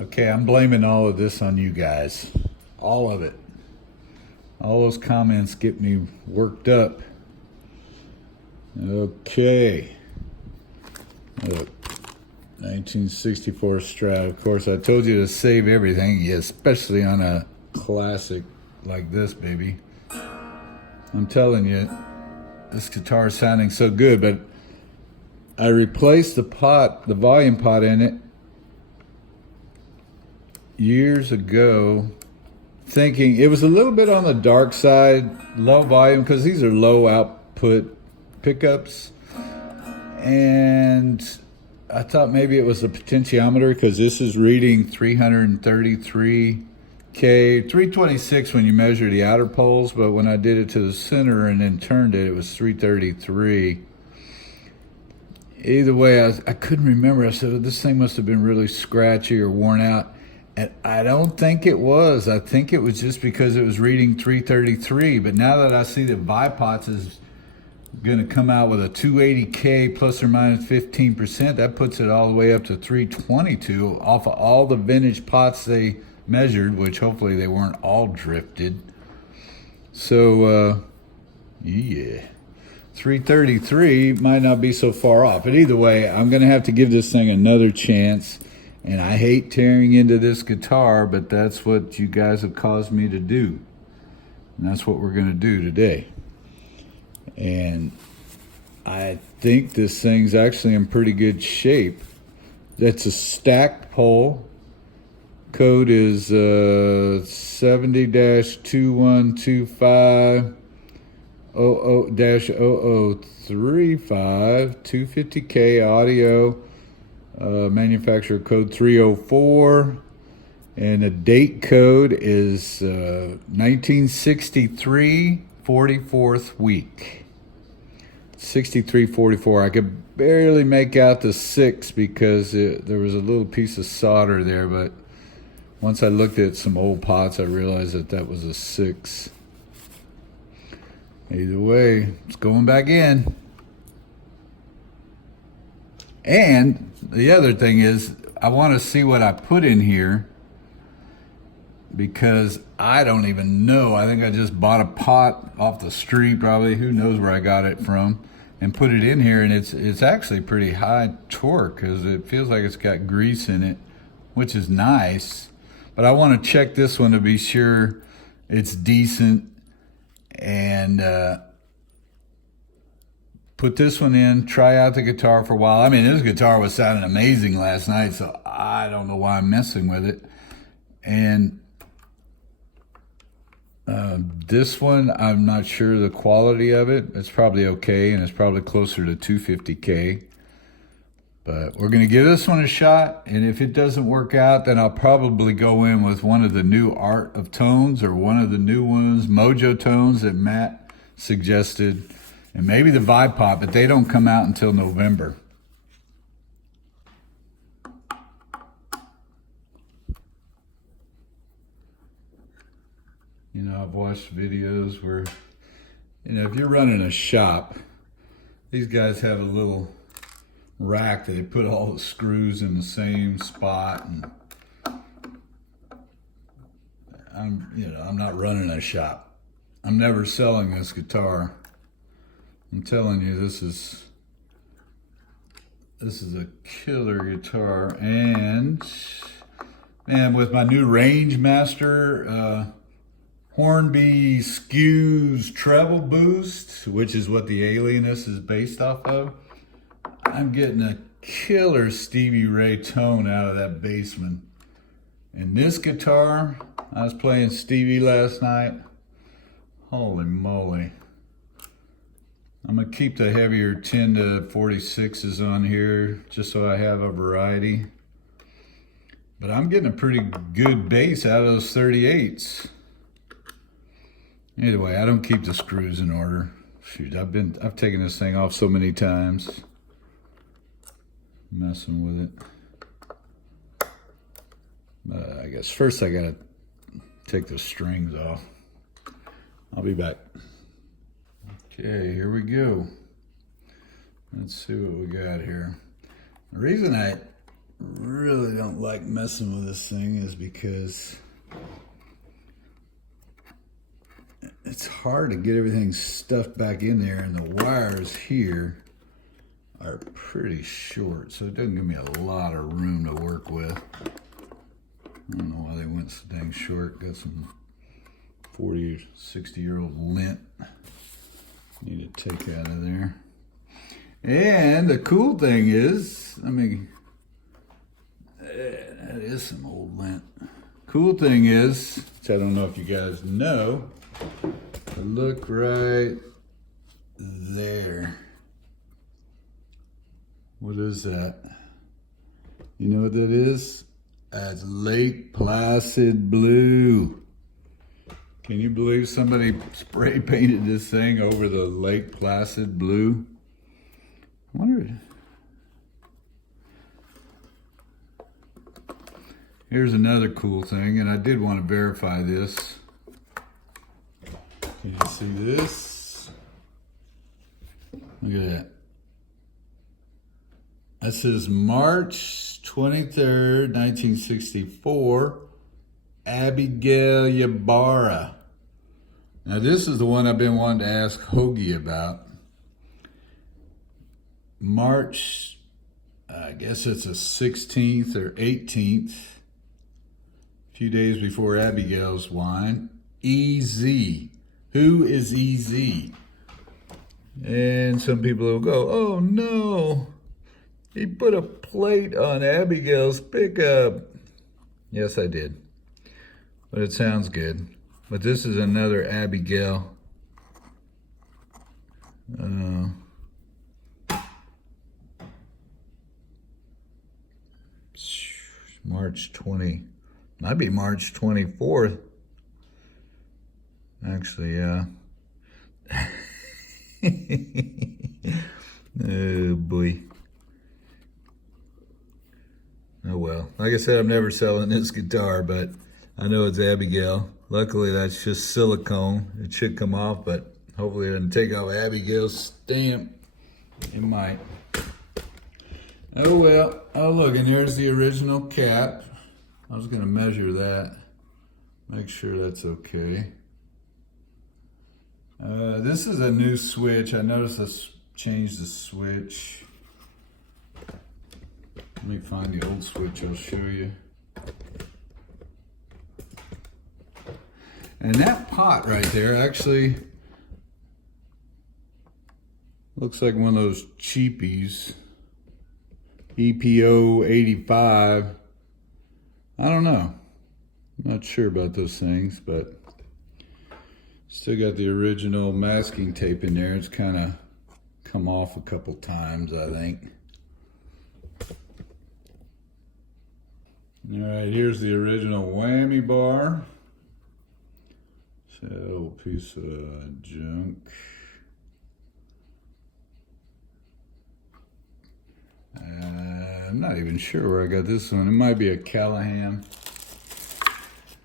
Okay, I'm blaming all of this on you guys. All of it. All those comments get me worked up. Okay. Look, 1964 Strat. Of course, I told you to save everything, especially on a classic like this, baby. I'm telling you, this guitar is sounding so good, but I replaced the volume pot in it years ago, thinking it was a little bit on the dark side, low volume, because these are low output pickups. And I thought maybe it was the potentiometer, because this is reading 333K, 326 when you measure the outer poles, but when I did it to the center and then turned it, it was 333. Either way, I couldn't remember. I said, this thing must have been really scratchy or worn out. And I don't think it was. I think it was just because it was reading 333. But now that I see that Vipots is going to come out with a 280K plus or minus 15%, that puts it all the way up to 322 off of all the vintage pots they measured, which hopefully they weren't all drifted. So, yeah. 333 might not be so far off. But either way, I'm going to have to give this thing another chance. And I hate tearing into this guitar, but that's what you guys have caused me to do. And that's what we're going to do today. And I think this thing's actually in pretty good shape. That's a Stackpole. Code is 70-2125 00-0035 250K audio. Manufacturer code 304, and the date code is 1963 44th week. 6344. I could barely make out the 6 because there was a little piece of solder there, but once I looked at some old pots, I realized that was a 6. Either way, it's going back in. And the other thing is, I want to see what I put in here, because I don't even know. I think I just bought a pot off the street, probably. Who knows where I got it from, and put it in here. And it's actually pretty high torque, because it feels like it's got grease in it, which is nice. But I want to check this one to be sure it's decent, and put this one in, try out the guitar for a while. I mean, this guitar was sounding amazing last night, so I don't know why I'm messing with it. And this one, I'm not sure the quality of it. It's probably okay, and it's probably closer to 250K. But we're going to give this one a shot, and if it doesn't work out, then I'll probably go in with one of the new Art of Tones, or one of the new ones, Mojo Tones, that Matt suggested. And maybe the Vipop, but they don't come out until November. You know, I've watched videos where, you know, if you're running a shop, these guys have a little rack that they put all the screws in the same spot. And I'm not running a shop. I'm never selling this guitar. I'm telling you, this is a killer guitar. And with my new Range Master Hornby Skews treble boost, which is what the Alienist is based off of, I'm getting a killer Stevie Ray tone out of that bassman. And this guitar, I was playing Stevie last night. Holy moly. I'm going to keep the heavier 10 to 46s on here just so I have a variety. But I'm getting a pretty good bass out of those 38s. Either way, I don't keep the screws in order. Shoot, I've taken this thing off so many times, messing with it. But I guess first I gotta take the strings off. I'll be back. Okay, here we go. Let's see what we got here. The reason I really don't like messing with this thing is because it's hard to get everything stuffed back in there, and the wires here are pretty short, so it doesn't give me a lot of room to work with. I don't know why they went so dang short. Got some 40 or 60-year-old lint need to take out of there. And the cool thing is, that is some old lint. Cool thing is, which I don't know if you guys know, look right there. What is that? You know what that is? That's Lake Placid blue. Can you believe somebody spray painted this thing over the Lake Placid blue? I wonder. Here's another cool thing, and I did want to verify this. Can you see this? Look at that. That says March 23rd, 1964, Abigail Ybarra. Now this is the one I've been wanting to ask Hoagie about. March, I guess it's the 16th or 18th, a few days before Abigail's wine. EZ. Who is EZ? And some people will go, oh no, he put a plate on Abigail's pickup. Yes, I did. But it sounds good. But this is another Abigail. March 20. Might be March 24th. Actually, yeah. Oh boy. Oh well. Like I said, I'm never selling this guitar, but I know it's Abigail. Luckily, that's just silicone. It should come off, but hopefully it doesn't take off Abigail's stamp. It might. Oh well. Oh look, and here's the original cap. I was gonna measure that. Make sure that's okay. This is a new switch. I noticed I changed the switch. Let me find the old switch, I'll show you. And that pot right there actually looks like one of those cheapies. EPO 85. I don't know. I'm not sure about those things, but still got the original masking tape in there. It's kind of come off a couple times, I think. All right, here's the original whammy bar. It's a little piece of junk. I'm not even sure where I got this one. It might be a Callahan.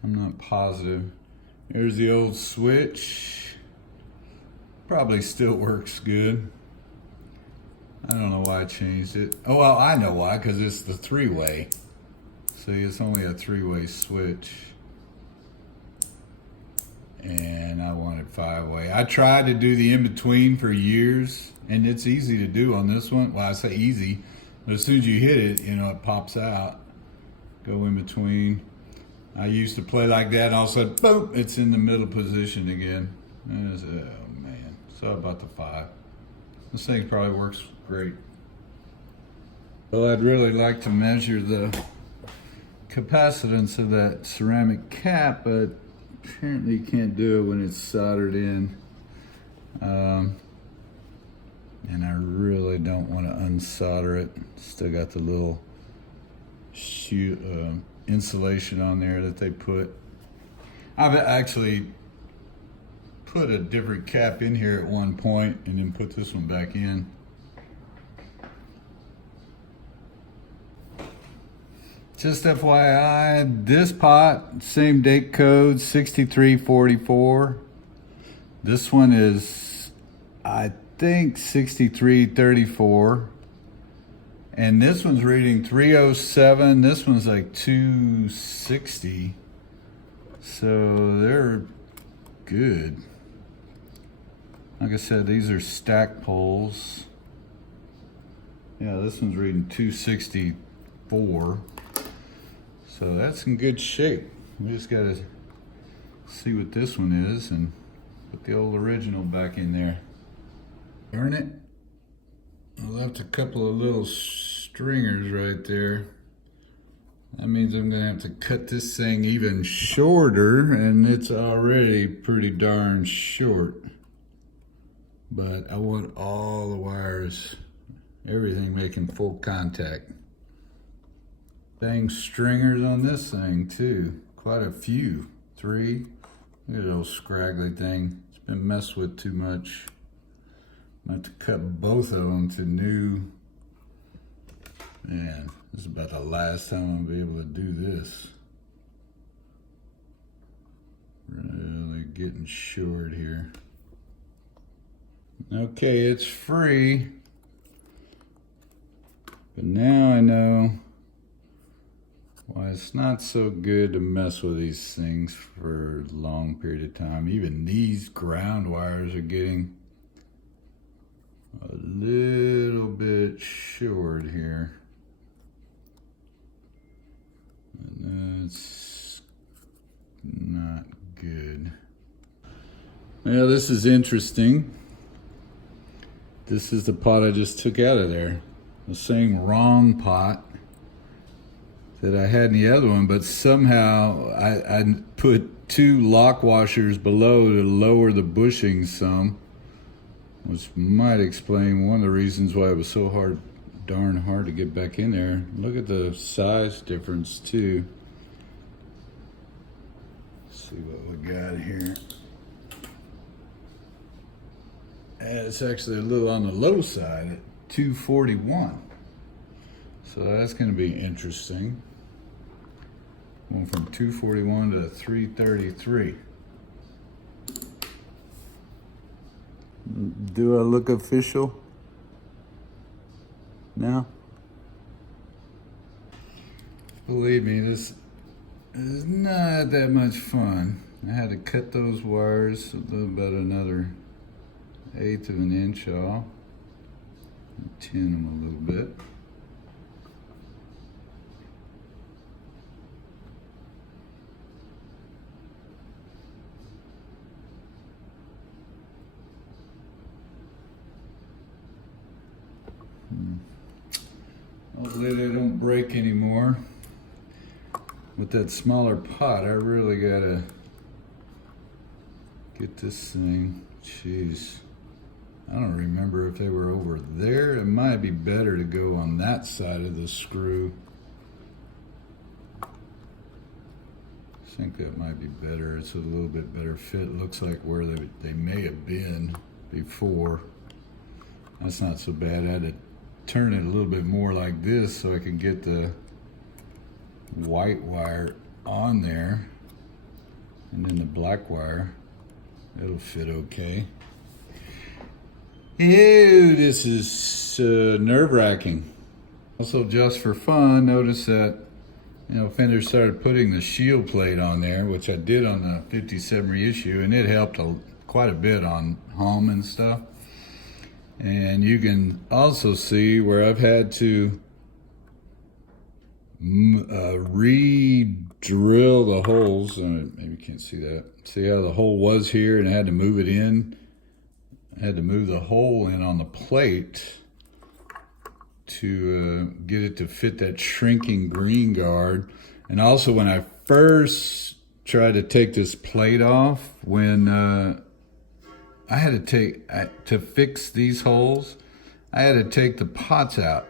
I'm not positive. Here's the old switch. Probably still works good. I don't know why I changed it. Oh, well, I know why, because it's the three-way. See, it's only a three-way switch. And I wanted five-way. I tried to do the in-between for years, and it's easy to do on this one. Well, I say easy, but as soon as you hit it, you know, it pops out. Go in between. I used to play like that, and all of a sudden, boom, it's in the middle position again. And it's, oh man, so about the 5. This thing probably works great. Well, I'd really like to measure the capacitance of that ceramic cap, but apparently you can't do it when it's soldered in. And I really don't want to unsolder it. Still got the little insulation on there that they put. I've actually put a different cap in here at one point and then put this one back in. Just FYI, this pot, same date code, 6344. This one is, I think, 6334. And this one's reading 307. This one's like 260. So they're good. Like I said, these are Stackpoles. Yeah, this one's reading 264. So that's in good shape. We just gotta see what this one is and put the old original back in there. Darn it. I left a couple of little stringers right there. That means I'm gonna have to cut this thing even shorter, and it's already pretty darn short. But I want all the wires, everything making full contact. Dang stringers on this thing too. Quite a few. 3. Look at that little scraggly thing. It's been messed with too much. I have to cut both of them to new. Man, this is about the last time I'm gonna be able to do this. Really getting short here. Okay, it's free. But now I know why it's not so good to mess with these things for a long period of time. Even these ground wires are getting a little bit short here. And that's not good. Yeah, this is interesting. This is the pot I just took out of there. The same wrong pot that I had in the other one, but somehow I put 2 lock washers below to lower the bushing some, which might explain one of the reasons why it was so darn hard to get back in there. Look at the size difference too. Let's see what we got here. It's actually a little on the low side at 241. So that's going to be interesting. Going from 241 to 333. Do I look official now? Believe me, this is not that much fun. I had to cut those wires about another 1/8 of an inch off. Tin them a little bit. Hopefully they don't break anymore. With that smaller pot, I really gotta get this thing. Jeez. I don't remember if they were over there. It might be better to go on that side of the screw. I think that might be better. It's a little bit better fit. Looks like where they may have been before. That's not so bad. I had to turn it a little bit more like this so I can get the white wire on there, and then the black wire. It'll fit okay. Ew, this is nerve-wracking. Also, just for fun, notice that Fender started putting the shield plate on there, which I did on the 57 reissue, and it helped quite a bit on hum and stuff. And you can also see where I've had to re-drill the holes. Maybe you can't see that. See how the hole was here, and I had to move it in. I had to move the hole in on the plate to get it to fit that shrinking green guard. And also, when I first tried to take this plate off, when I had to to fix these holes, I had to take the pots out.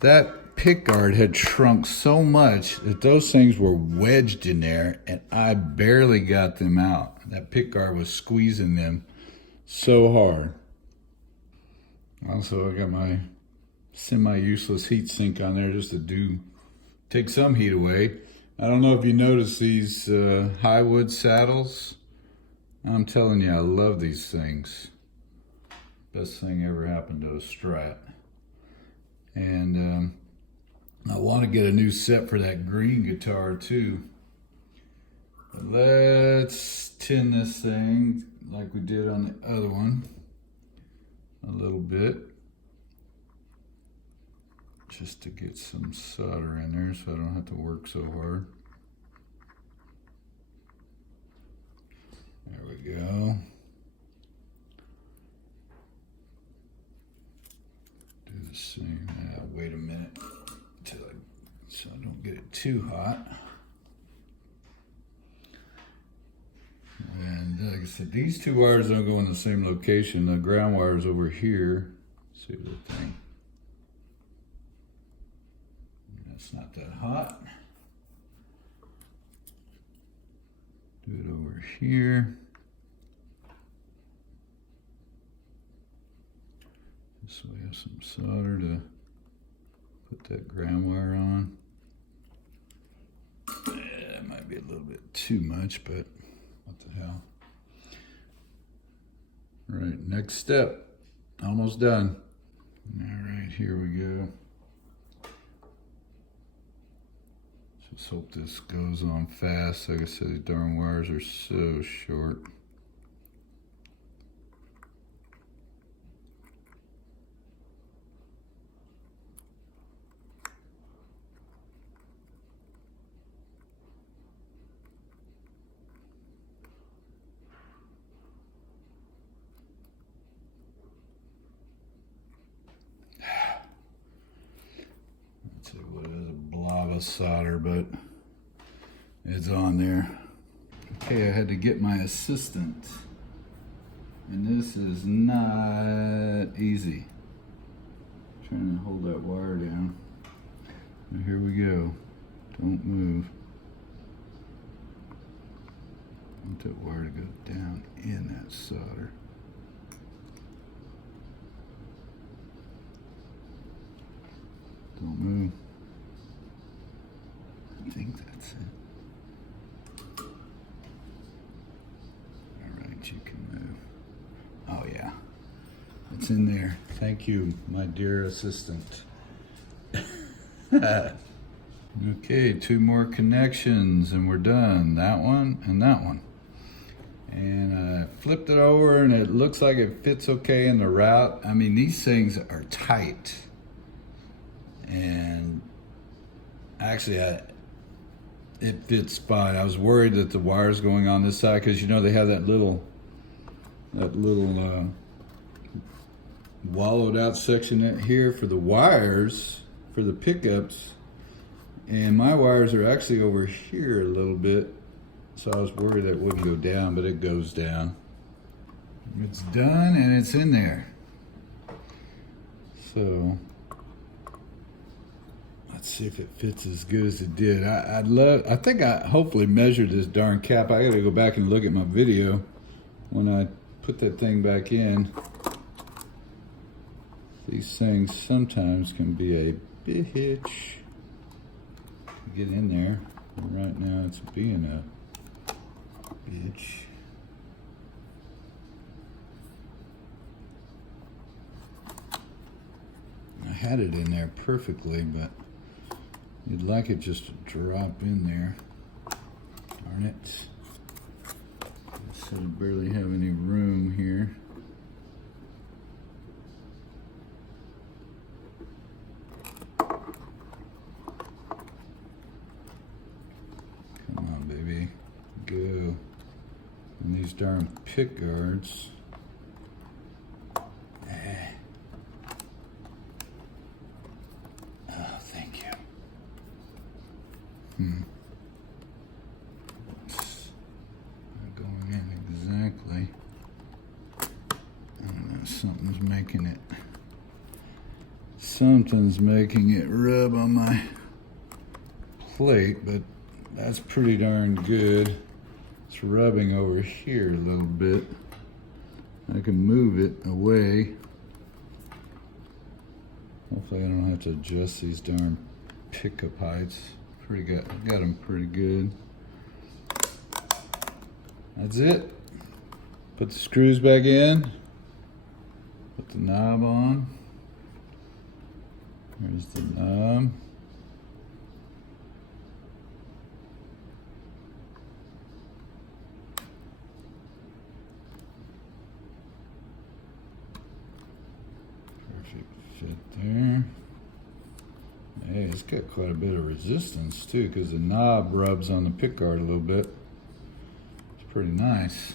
That pick guard had shrunk so much that those things were wedged in there, and I barely got them out. That pick guard was squeezing them so hard. Also, I got my semi-useless heat sink on there just to take some heat away. I don't know if you notice these high-wood saddles. I'm telling you, I love these things. Best thing ever happened to a Strat. And I want to get a new set for that green guitar too. But let's tin this thing like we did on the other one a little bit, just to get some solder in there so I don't have to work so hard. There we go. Do the same. Wait a minute so I don't get it too hot. And like I said, these two wires don't go in the same location. The ground wire is over here. Let's see the thing. That's not that hot. Do it over here. This way I have some solder to put that ground wire on. Yeah, that might be a little bit too much, but what the hell. All right, next step. Almost done. All right, here we go. Just hope this goes on fast. Like I said, these darn wires are so short. What is a blob of solder, but it's on there. Okay, I had to get my assistant, and this is not easy. Trying to hold that wire down. And here we go. Don't move. I want that wire to go down in that solder. Don't move. I think that's it. All right, you can move. Oh yeah, it's in there. Thank you, my dear assistant. Okay, 2 more connections and we're done. That one and that one. And I flipped it over and it looks like it fits okay in the route. I mean, these things are tight. And actually it fits fine. I was worried that the wires going on this side, because you know they have that little wallowed out section here for the wires for the pickups, and my wires are actually over here a little bit, so I was worried that it wouldn't go down, but it goes down. It's done and it's in there. So let's see if it fits as good as it did. I think I hopefully measured this darn cap. I gotta go back and look at my video when I put that thing back in. These things sometimes can be a bitch. Get in there. Right now it's being a bitch. I had it in there perfectly, but you'd like it just to drop in there. Darn it. So I barely have any room here. Come on, baby. Go. And these darn pick guards. Not going in exactly. I don't know, something's making it rub on my plate, but that's pretty darn good. It's rubbing over here a little bit. I can move it away. Hopefully I don't have to adjust these darn pickup heights. Got them pretty good. That's it. Put the screws back in. Put the knob on. Here's the knob. Perfect fit there. Hey, it's got quite a bit of resistance too, because the knob rubs on the pickguard a little bit. It's pretty nice.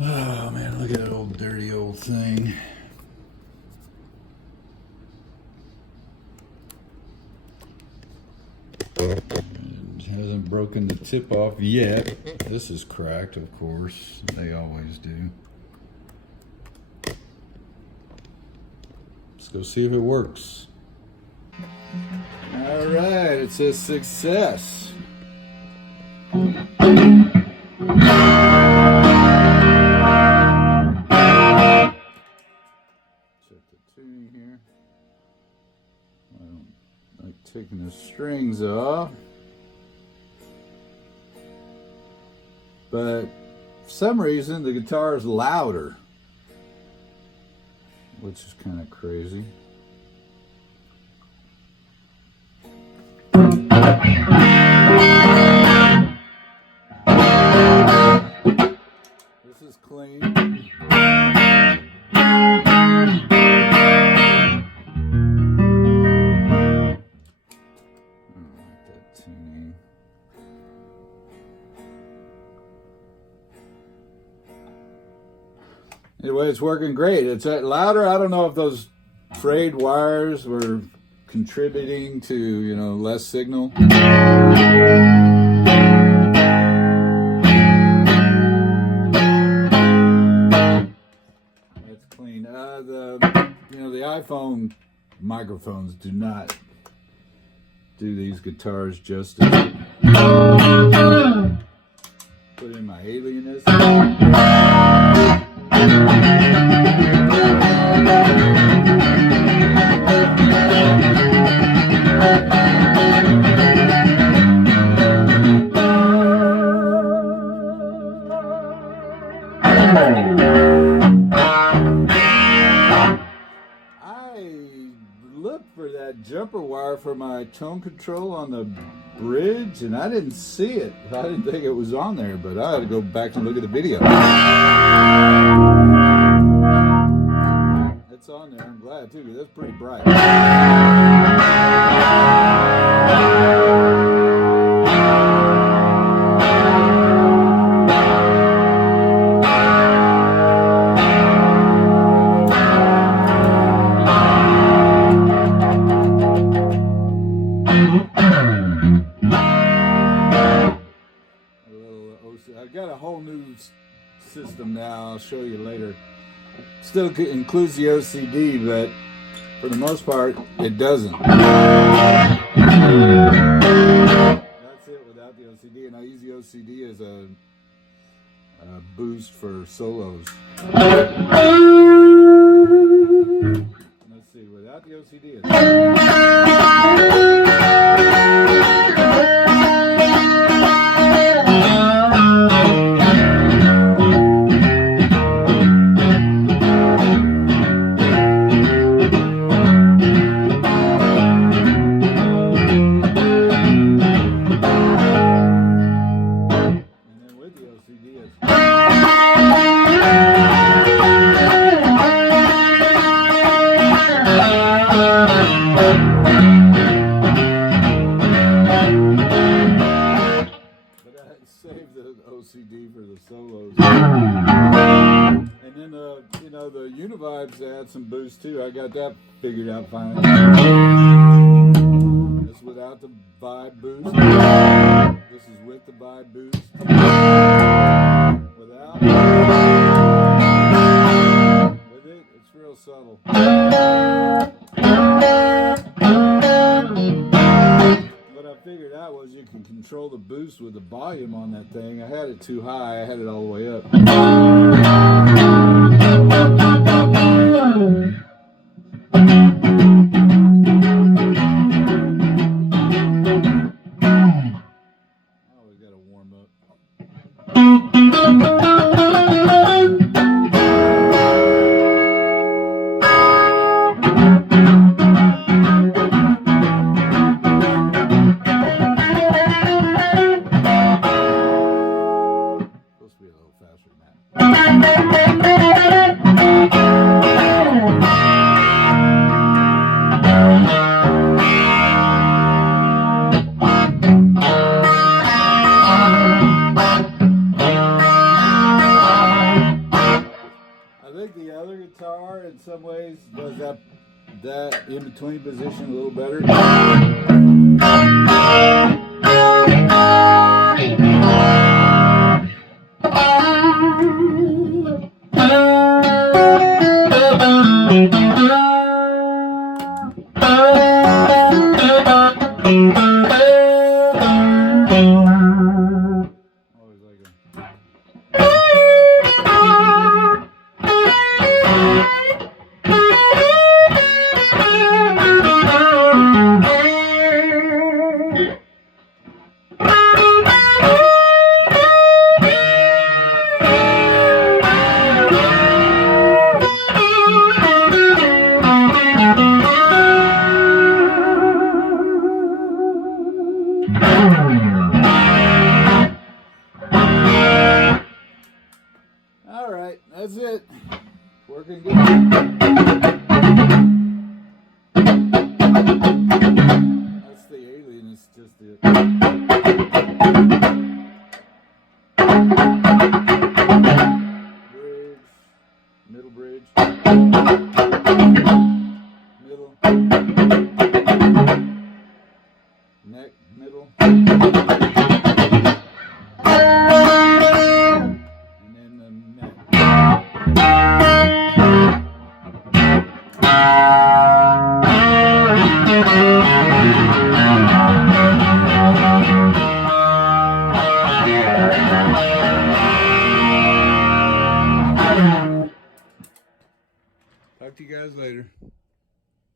Oh man, look at that old dirty old thing. It hasn't broken the tip off yet. This is cracked, of course. They always do. Let's go see if it works. All right, it says success. Here. I don't like taking the strings off, but for some reason the guitar is louder, which is kind of crazy. This is clean. Anyway, it's working great. It's louder. I don't know if those frayed wires were contributing to, you know, less signal. That's clean. The iPhone microphones do not do these guitars justice. Put in my alienness. For that jumper wire for my tone control on the bridge, and I didn't see it. I didn't think it was on there, but I had to go back and look at the video. It's on there. I'm glad too, because that's pretty bright. I've got a whole new system now. I'll show you later. Still includes the OCD, but for the most part, it doesn't. That's it without the OCD, and I use the OCD as a boost for solos. Let's see, without the OCD, save the OCD for the solos. And then the Univibes add some boost too. I got that figured out finally. This without the vibe boost. This is with the vibe boost. Without. With it, it's real subtle. What I figured out was you can control the boost with the volume on that thing. I had it too high. I had it all the way up. Oh, we got to warm up. in some ways. Does that in between position a little better. All right, that's it. Working good. That's the alien. It's just it. Bridge, middle bridge, middle, neck, middle. Talk to you guys later.